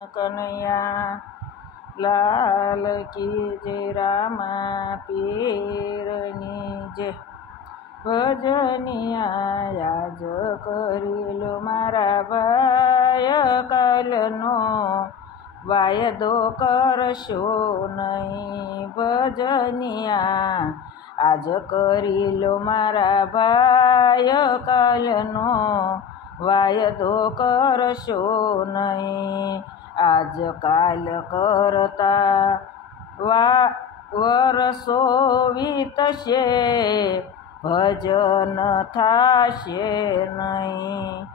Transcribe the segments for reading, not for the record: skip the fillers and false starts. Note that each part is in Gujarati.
કનૈયા લાલ કી જય રામા પીરની જય ભજનિયા આજ કરી લો મારા ભાઈ કાલનો વાયદો કરશો નહીં ભજનિયા આજ કરી લો મારા ભાઈ કાલનો વાયદો કરશો નહીં આજકાલ કરતા વરસો વીતશે ભજન થાશે નહીં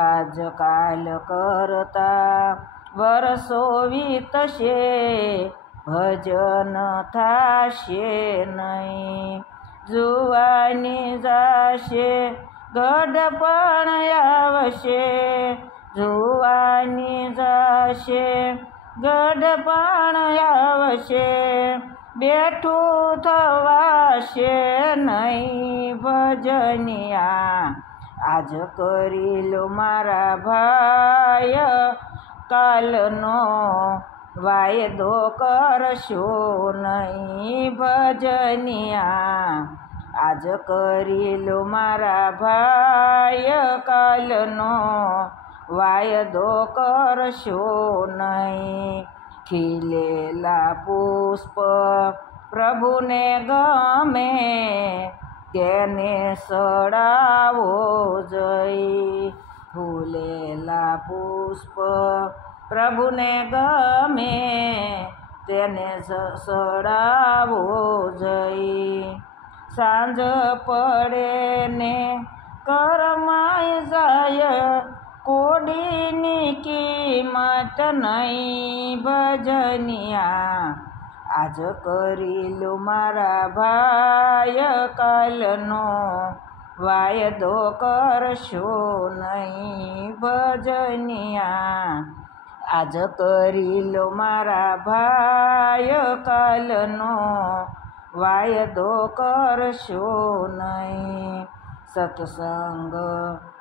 આજકાલ કરતા વરસો વીતશે ભજન થાશે નહીં જુવાની જાશે ગઢપણ આવશે જુવાની જાશે ગઢપણ આવશે બેઠું થવાશે નહીં ભજનિયા આજ કરી લો મારા ભાઈ કાલનો વાયદો કરશો નહીં ભજનિયા આજ કરી લો મારા ભાઈ કાલનો વાયદો કરશો નહીં ખીલેલા પુષ્પ પ્રભુને ગમે તેને સડાવો જઈ ફૂલેલા પુષ્પ પ્રભુને ગમે તેને સડાવો જઈ સાંજ પડે ને કરમાય જાય કોડીની કિંમત નહીં ભજનિયા આજ કરી લો મારા ભાઈ કાલનો વાયદો કરશો નહીં ભજનિયા આજ કરી લો મારા ભાઈ કાલનો વાયદો કરશો નહીં સત્સંગ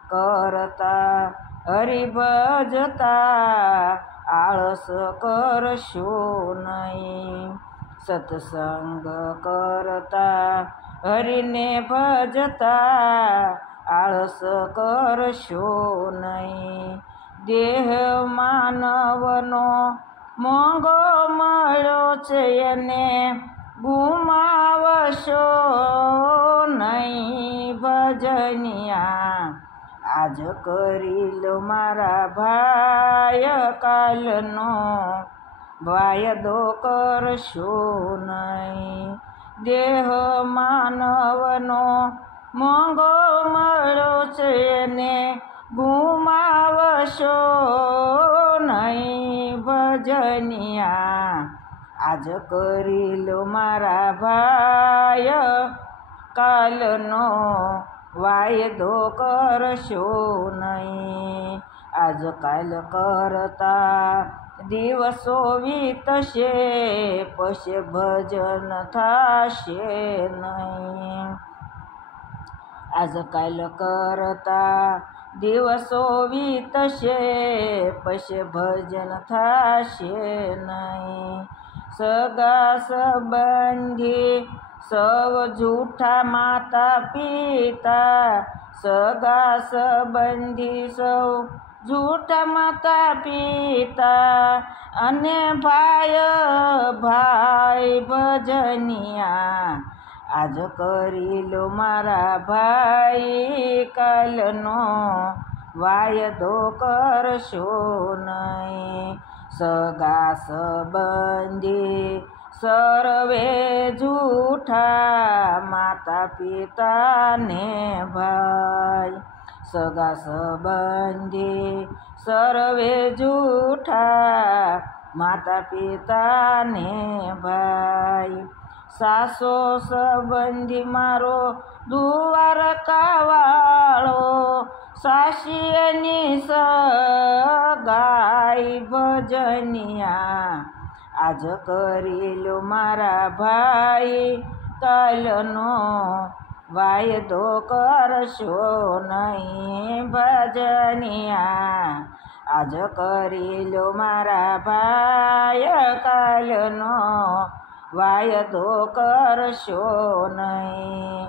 કરતા હરિભજતા આળસ કરશો નહીં સત્સંગ કરતા હરિને ભજતા આળસ કરશો નહીં દેહ માનવનો મોંઘો મળ્યો છે એને ગુમાવશો નહીં ભજનિયા આજ કરી લો મારા ભાઈ કાલનો વાયદો કરશો નહીં દેહ માનવનો મોંઘો મળ્યો છે ને ગુમાવશો નહીં ભજનિયા આજ કરી લો મારા ભાઈ કાલનો વાયદો કરશો નહીં આજકાલ કરતા દિવસો વીતશે પછી ભજન થશે નહીં આજકાલ કરતા દિવસો વીતશે પછી ભજન થશે નહીં સગા સંબંધી સૌ જૂઠા માતા પિતા સગા સંબંધી સૌ જૂઠા માતા પિતા અને ભાઈ ભજનિયા આજ કરી લો મારા ભાઈ કાલનો વાયદો કરશો નહીં સગા સંબંધી સર્વે જૂઠા માતા પિતાને ભાઈ સગા સંબંધી સર્વે જૂઠા માતા પિતાને ભાઈ સાસો સંબંધી મારો દ્વારકાવાળો સાશીની સગાઈ ભજનિયા આજ કરી લો મારા ભાઈ કાલનો વાયદો કરશો નહીં ભજનિયા આજ કરી લો મારા ભાઈ કાલનો વાયદો કરશો નહીં.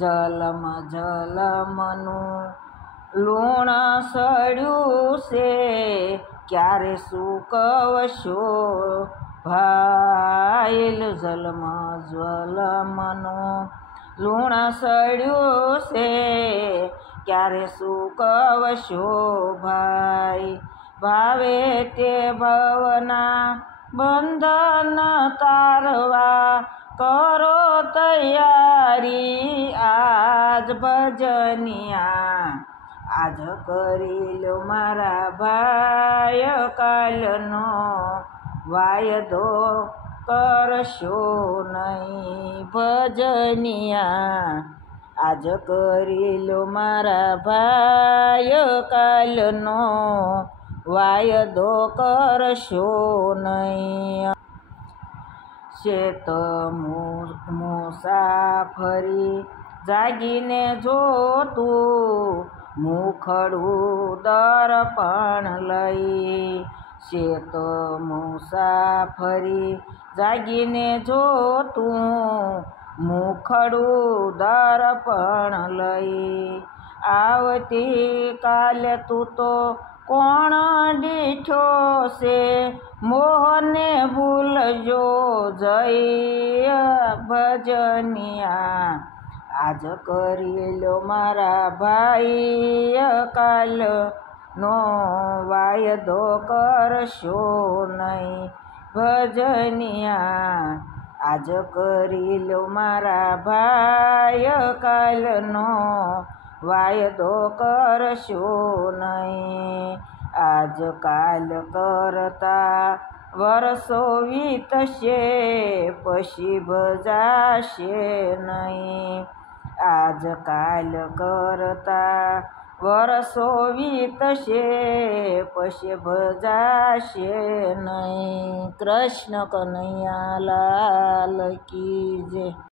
જલમ જલમનું લૂણ સડ્યું છે ક્યારે સૂકવશો ભાઈ. જલમ જલમનું લૂણ સડ્યું છે ક્યારે સૂકવશો ભાઈ. ભાવે તે ભવના બંધન તારવા કરો તૈયારી આજ ભજનિયા. આજ કરી લો મારા ભાઈ કાલનો વાયદો કરશો નહીં ભજનિયા. આજ કરી લો મારા ભાઈ કાલનો વાયદો કરશો નહીં. શેત મુસાફરી જાગીને જોતું મુખડું દર્પણ લઈ. શેત મુસાફરી જાગીને જોતું મુખડું દર્પણ લઈ. આવતી કાલે તું તો કોણ દીઠો છે મોહને ભૂલજો જય ભજનિયા. આજ કરી લો મારા ભાઈ કાલનો વાયદો કરશો નહીં ભજનિયા. આજ કરી લો મારા ભાઈ કાલનો વાયદો કરશો નહીં. આજકાલ કરતા વર્ષો વીતશે પછી ભજાશે નહીં. આજકાલ કરતા વર્ષો વીતશે પછી ભજાશે નહીં. કૃષ્ણ કનૈયા લાલ કી જય.